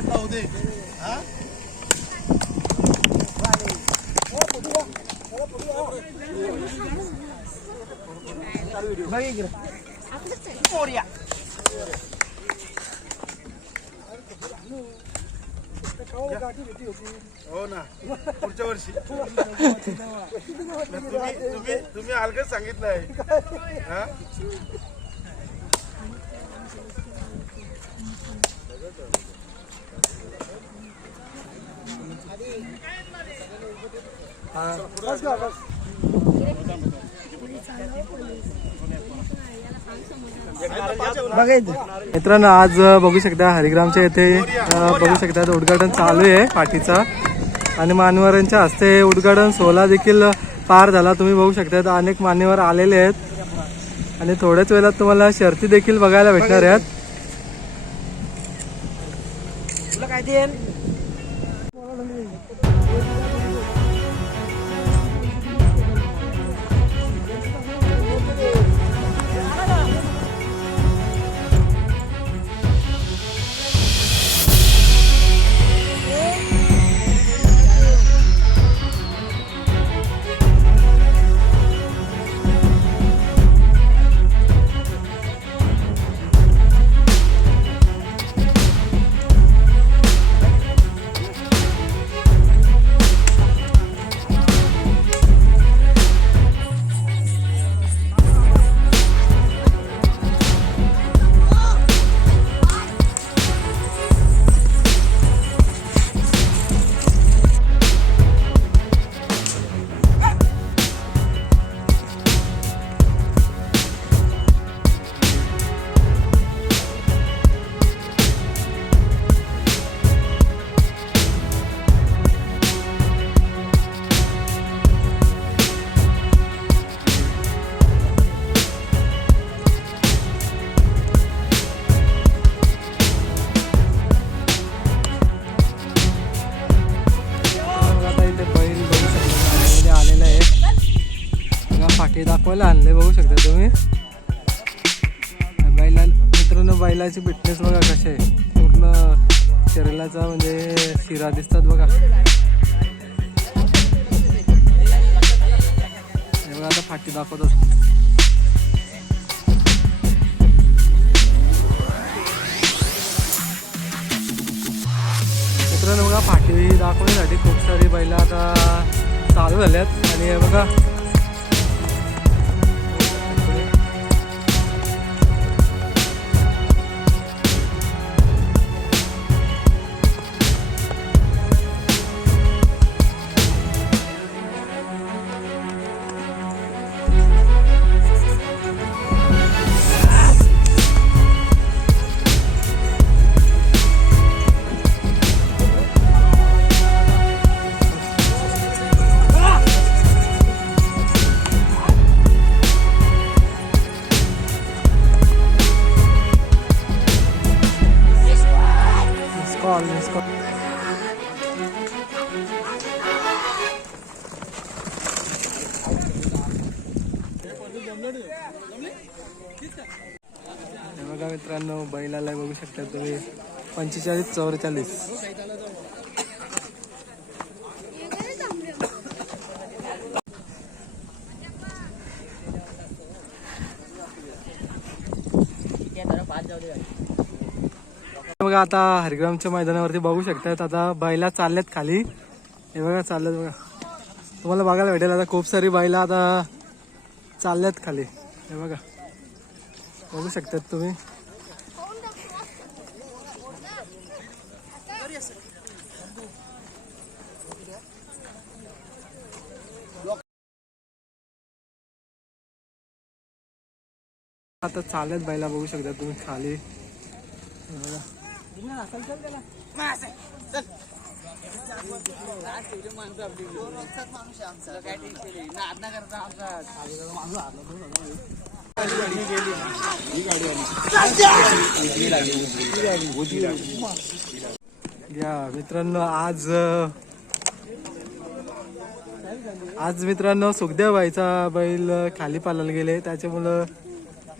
लावू दे हा? ना. पुढच्या वर्षी. तुम्ही तुम्ही तुम्ही अलगच सांगितलंय. हा? मित्रांनो आज बघू शकता हरिग्रामच्या येथे बघू शकता उद्घाटन चालू आहे पाठीचा. आणि मान्यवरांच्या हस्ते उद्घाटन सोहळा देखील पार झाला. तुम्ही बघू शकता अनेक मान्यवर आलेले आहेत. आणि थोड्याच वेळात तुम्हाला शर्ती देखील बघायला भेटणार आहेत. दाखवायला आणले बघू शकता तुम्ही. बैला मित्रांनो बैलाची फिटनेस बघा कशी आहे. पूर्ण शरीराचा म्हणजे शिरा दिसतात बघा. हे आता फाटी दाखवत असतो. मित्रांनो बघा फाटी दाखवण्यासाठी खूप सारी बैल आता चालू झाल्यात. आणि बघा हे बघा मित्रांनो बैलाला बघू शकता तुम्ही. पंचेचाळीस चौवेचाळीस. बघा आता हरिग्रामच्या मैदानावरती बघू शकतात आता बैला चालल्यात खाली. हे बघा चालल्यात बघा. तुम्हाला बघायला भेटेल. आता खूप सारी बैला आता चालल्यात खाली. हे बघा. बघू शकतात तुम्ही. आता चालत बैला बघू शकता तुम्ही खाली. बघा. या मित्रांनो आज आज मित्रांनो सुखदेव भाईचा बैल खाली पालायला गेले. त्याच्यामुळं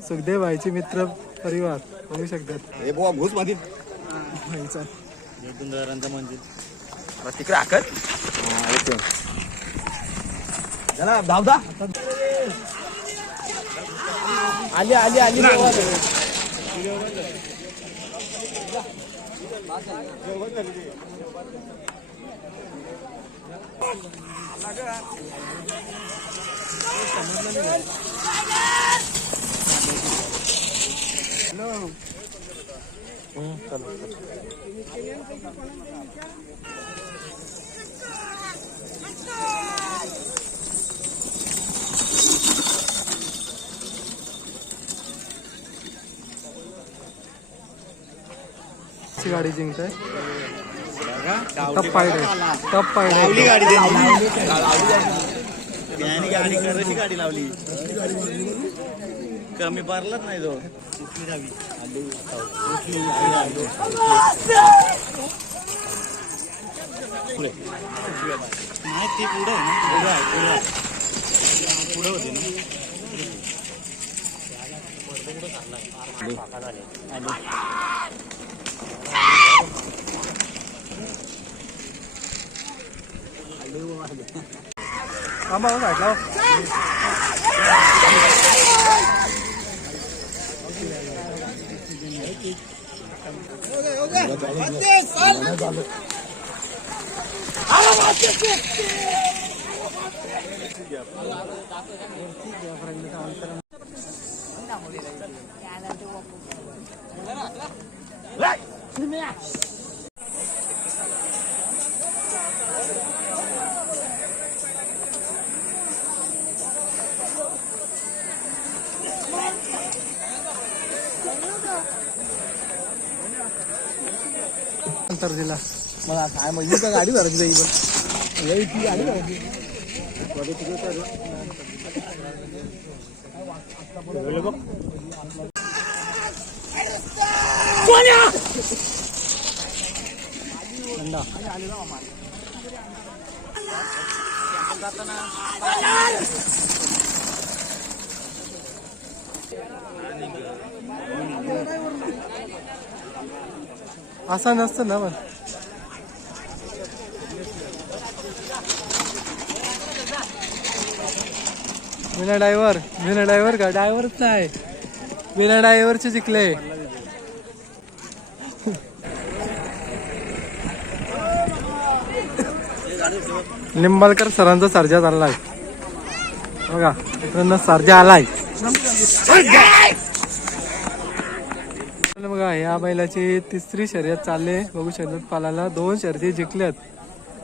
सुखदेव भाईचे मित्र परिवार बघू शकतात. हे बुवा भूसमध्ये भाईचा धुंदरांचं मंदिर. तिकडे आकत चला धाव दा आली आली आली. ची गाडी जिंकते टप आहे. गाडी. गाडी कशी गाडी लावली. कमी भरलाच नाही तो. ती पुढे आहे ना पुढे आहे पुढे आहे पुढे होते ना थांबा हो Right! अंतर दिला. मला काय मग का गाडी भरायची जाई पण. लई ती गाडी भरायची. असं नसतं ना पण. विना ड्रायव्हर विना ड्रायव्हर का? ड्रायव्हरच नाही. विना ड्रायव्हरचे जिंकले. लिंबाळकर सरांचा सर्जा चाललाय बघा मित्रांनो सर्जा आलाय. तर बघा या बैलाची तिसरी शर्यत चालले. बघू शर्यत पालाला. दोन शर्यती जिंकल्यात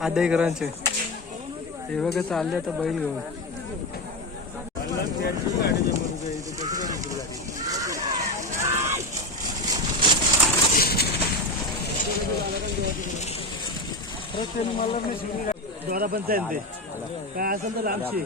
आदेकरांचे हे बघा चालले आता बैल घेऊन. द्वारा पंचायत ते काय असेल तर आमची.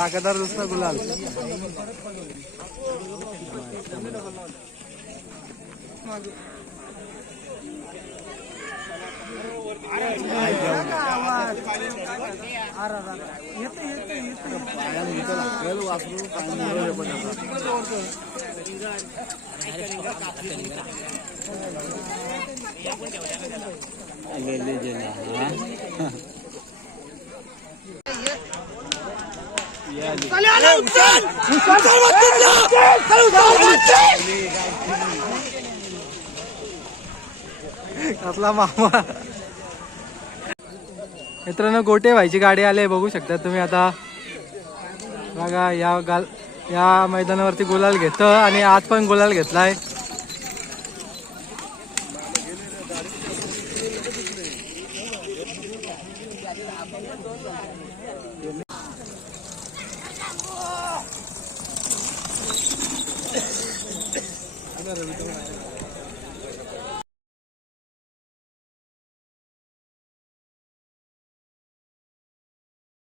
लागादार दुसरा गुलाल. कसला मामा. मित्रांनो गोटे व्हायची गाडी आले बघू शकता तुम्ही आता. बघा या गाल या मैदानावरती गुलाल घेतं आणि आज पण गुलाल घेतलाय.